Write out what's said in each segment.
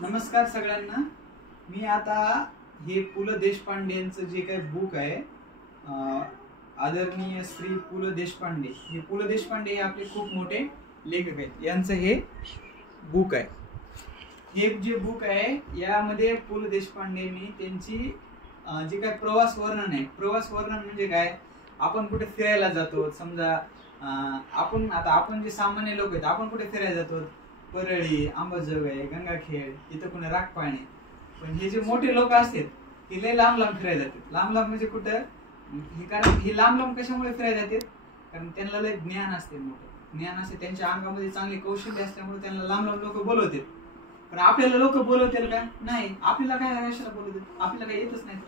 नमस्कार सगळ्यांना। मी आता हे पु ल देशपांडेंचं जे काही बुक आहे, आदरणीय श्री पु ल देशपांडे, हे पु ल देशपांडे हे आपले खूप मोठे लेखक आहेत, यांचं हे बुक आहे। हे जे बुक आहे यामध्ये पु ल देशपांडेंनी त्यांची जे काही प्रवास वर्णन आहे, प्रवास वर्णन म्हणजे काय, आपण कुठे फिरायला जातो, समजा आपण जे सामान्य लोक आहेत, आपण कुठे फिरायला जातो, परळी, अंबाजोगाई, गंगाखेड, इथं कुठे राखपाणे, पण हे जे मोठे लोक असतात ते लय लांब लांब फिरायला जातात। लांब लांब म्हणजे कुठं, हे कारण हे लांब लांब कशामुळे फिरायला जातात, कारण त्यांना लय ज्ञान असते, मोठं ज्ञान असते, त्यांच्या अंगामध्ये चांगले कौशल्य असल्यामुळे त्यांना लांब लांब लोक बोलवतात। पण आपल्याला लोक बोलवतील का? नाही, आपल्याला काय कशाला बोलवतात, आपल्याला काय येतच नाही।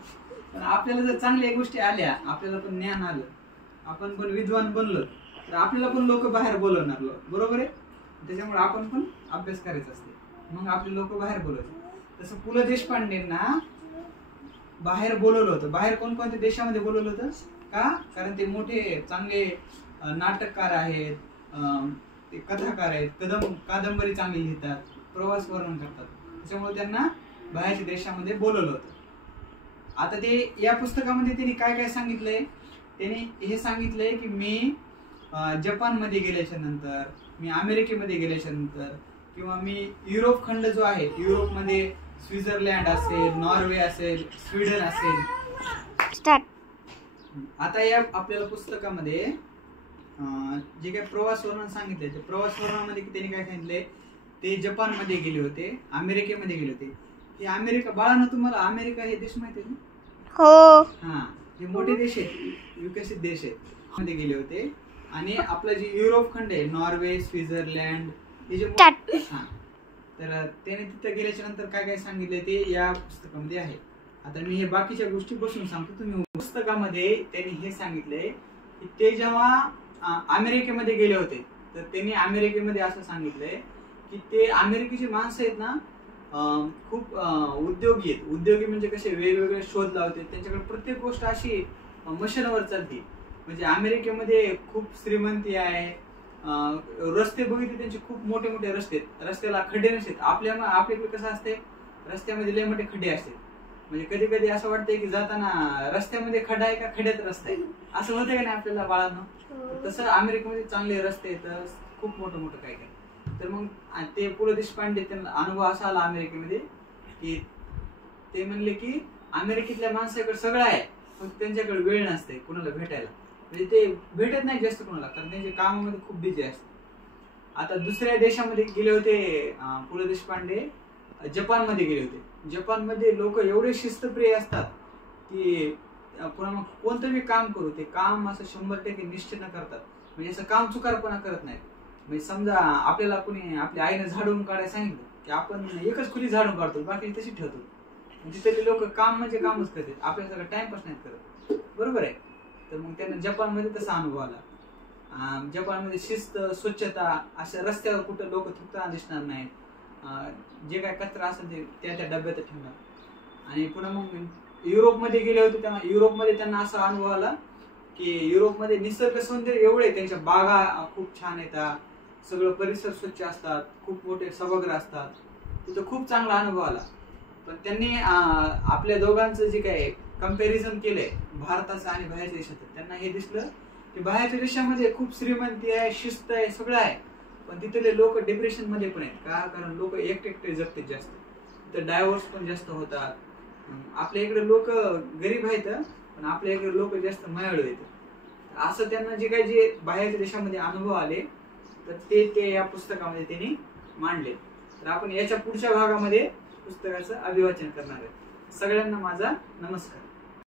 पण आपल्याला जर चांगल्या गोष्टी आल्या, आपल्याला पण ज्ञान आलं, आपण पण विद्वान बनलो, तर आपल्याला पण लोक बाहेर बोलवणार, बरोबर आहे। त्याच्यामुळे आपण पण अभ्यास करायचा असते, मग आपले लोक बाहेर बोलवतात। तसं पु ल देशपांडेंना बाहेर बोलवलं होतं। बाहेर कोणकोणत्या देशामध्ये बोलवलं होतं का? कारण ते मोठे चांगले नाटककार आहेत, ते कथाकार आहेत, कादंबरी चांगली लिहितात, प्रवास वर्णन करतात, त्याच्यामुळे त्यांना बाहेरच्या देशामध्ये बोलवलं होतं। आता ते या पुस्तकामध्ये त्यांनी काय काय सांगितलंय, त्यांनी हे सांगितलंय की मी जपानमध्ये गेल्याच्या नंतर, मी अमेरिकेमध्ये गेल्याच्या नंतर, किंवा मी युरोप खंड जो आहे, युरोपमध्ये स्वित्झर्लंड असेल, नॉर्वे असेल, स्वीडन असेल। आता या आपल्याला पुस्तकामध्ये जे काही प्रवास वर्णन सांगितले, ते प्रवास वर्णनामध्ये त्यांनी काय सांगितले, ते जपानमध्ये गेले होते, अमेरिकेमध्ये गेले होते। हे अमेरिका, बाळांना तुम्हाला अमेरिका हे देश माहिती आहे ना? हो। हा, हे मोठे देश आहेत, विकसित देश आहेत, मध्ये गेले होते। आणि आपला जे युरोप खंड आहे, नॉर्वे, स्वित्झर्लंड, हे जे हा, तर त्याने तिथे गेल्याच्या नंतर काय काय सांगितले ते या पुस्तकामध्ये आहे। आता मी हे बाकीच्या गोष्टी बसून सांगतो, तुम्ही पुस्तकामध्ये त्यांनी हे सांगितले की ते जेव्हा अमेरिकेमध्ये गेले होते, तर त्यांनी अमेरिकेमध्ये असं सांगितलंय की ते अमेरिकेची माणसं आहेत ना, खूप उद्योगी आहेत। उद्योगी म्हणजे कसे, वेगवेगळे शोध लावते, त्यांच्याकडे प्रत्येक गोष्ट अशी मशीनवर चालते। म्हणजे अमेरिकेमध्ये खूप श्रीमंती आहे, रस्ते बघितले त्यांचे खूप मोठे मोठे रस्ते, रस्त्याला खड्डे नसतात। आपल्याकडे कसं असते, रस्त्यामध्ये लय मोठे खड्डे असतात, म्हणजे कधी कधी असं वाटतंय की जाताना रस्त्यामध्ये खड्डा आहे का खड्ड्यात रस्ता आहे, असं होतं का नाही आपल्याला बाळांनो? तसं अमेरिकेमध्ये चांगले रस्ते आहेत, खूप मोठं मोठं काय काय। तर मग ते पु ल देशपांडे, त्यांना अनुभव असा आला अमेरिकेमध्ये की ते म्हणले की अमेरिकेतल्या माणसाकडे सगळं आहे, पण त्यांच्याकडे वेळ नसते कुणाला भेटायला, म्हणजे ते भेटत नाही जास्त कोणाला, कारण त्यांच्या कामामध्ये खूप बिझी असतात। आता दुसऱ्या देशामध्ये गेले होते पु ल देशपांडे, जपानमध्ये गेले होते। जपानमध्ये लोक एवढे शिस्तप्रिय असतात की पुन्हा कोणतं बी काम करू, ते काम असं 100% निष्ठेनं करतात, म्हणजे असं काम चुकारपणा करत नाहीत। म्हणजे समजा आपल्याला कुणी आपल्या आईने झाडून काढायला सांगितलं की आपण एकच खुली झाडून काढतो, बाकी तशी ठेवतो, तिथले लोक काम म्हणजे कामच करतात, आपल्याला सगळं टाइमपास नाही करत, बरोबर आहे। तर मग त्यांना जपानमध्ये तसा अनुभव आला। जपानमध्ये शिस्त, स्वच्छता, अशा रस्त्यावर कुठं लोक थुकताना दिसणार नाहीत, जे काय कचरा असेल ते त्या डब्यात ठेवणार। आणि पुन्हा मग युरोपमध्ये गेले होते, तेव्हा युरोपमध्ये त्यांना असा अनुभव आला की युरोपमध्ये निसर्ग सौंदर्य एवढे, त्यांच्या बागा खूप छान येतात, सगळं परिसर स्वच्छ असतात, खूप मोठे सभागृह असतात, तिथं खूप चांगला अनुभव आला। पण त्यांनी आपल्या दोघांचं जे काय कंपॅरिझन केलंय, भारताचं आणि बाहेरच्या देशाचं, त्यांना हे दिसलं की बाहेरच्या देशामध्ये खूप श्रीमंती आहे, शिस्त आहे, सगळं आहे, पण तिथले लोक डिप्रेशन मध्ये पण आहेत का? कारण लोक एकटे जगतात जास्त, तिथं डायव्होर्स पण जास्त होतात। आपल्या इकडे लोक गरीब आहेत, पण आपल्या इकडे लोक जास्त मायाळू आहेत। असं त्यांना जे काही जे बाहेरच्या देशामध्ये अनुभव आले, तर ते या पुस्तकामध्ये त्यांनी मांडले। तर आपण याच्या पुढच्या भागामध्ये पुस्तकाचं अभिवाचन करणार आहे। सगळ्यांना माझा नमस्कार।